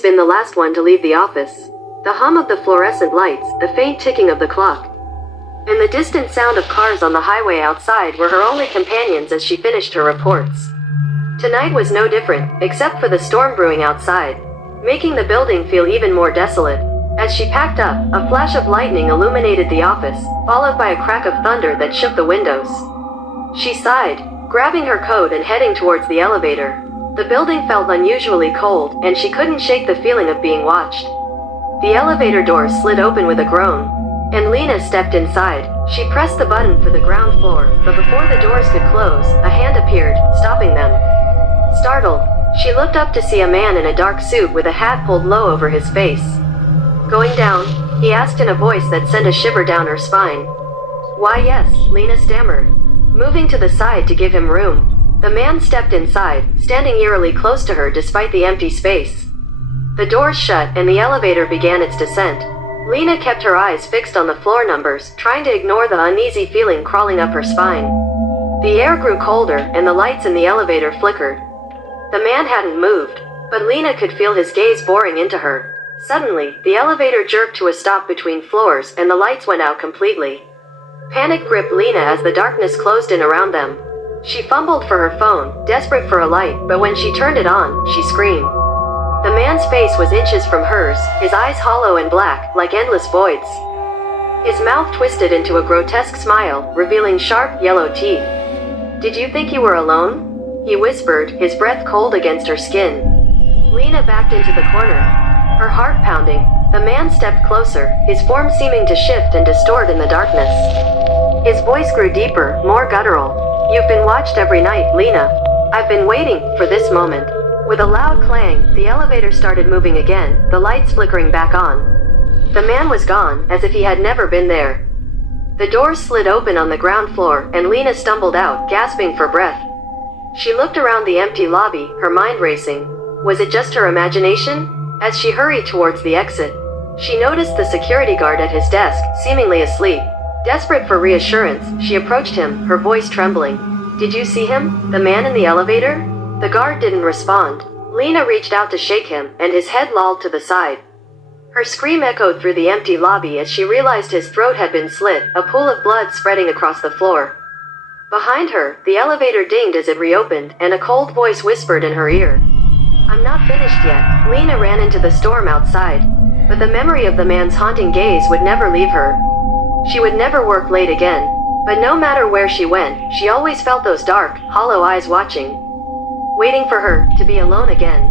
always been the last one to leave the office. The hum of the fluorescent lights, the faint ticking of the clock, and the distant sound of cars on the highway outside were her only companions as she finished her reports. Tonight was no different, except for the storm brewing outside, making the building feel even more desolate. As she packed up, a flash of lightning illuminated the office, followed by a crack of thunder that shook the windows. She sighed, grabbing her coat and heading towards the elevator. The building felt unusually cold, and she couldn't shake the feeling of being watched. The elevator doors slid open with a groan, and Lena stepped inside. She pressed the button for the ground floor, but before the doors could close, a hand appeared, stopping them. Startled, she looked up to see a man in a dark suit with a hat pulled low over his face. "Going down?" he asked in a voice that sent a shiver down her spine. "Why yes," Lena stammered, moving to the side to give him room. The man stepped inside, standing eerily close to her despite the empty space. The doors shut and the elevator began its descent. Lena kept her eyes fixed on the floor numbers, trying to ignore the uneasy feeling crawling up her spine. The air grew colder and the lights in the elevator flickered. The man hadn't moved, but Lena could feel his gaze boring into her. Suddenly, the elevator jerked to a stop between floors and the lights went out completely. Panic gripped Lena as the darkness closed in around them. She fumbled for her phone, desperate for a light, but when she turned it on, she screamed. The man's face was inches from hers, his eyes hollow and black, like endless voids. His mouth twisted into a grotesque smile, revealing sharp, yellow teeth. "Did you think you were alone?" he whispered, his breath cold against her skin. Lena backed into the corner, her heart pounding. The man stepped closer, his form seeming to shift and distort in the darkness. His voice grew deeper, more guttural. "You've been watched every night, Lena. I've been waiting for this moment." With a loud clang, the elevator started moving again, the lights flickering back on. The man was gone, as if he had never been there. The doors slid open on the ground floor, and Lena stumbled out, gasping for breath. She looked around the empty lobby, her mind racing. Was it just her imagination? As she hurried towards the exit, she noticed the security guard at his desk, seemingly asleep. Desperate for reassurance, she approached him, her voice trembling. "Did you see him? The man in the elevator?" The guard didn't respond. Lena reached out to shake him, and his head lolled to the side. Her scream echoed through the empty lobby as she realized his throat had been slit, a pool of blood spreading across the floor. Behind her, the elevator dinged as it reopened, and a cold voice whispered in her ear. "I'm not finished yet." Lena ran into the storm outside, but the memory of the man's haunting gaze would never leave her. She would never work late again, but no matter where she went, she always felt those dark, hollow eyes watching, waiting for her to be alone again.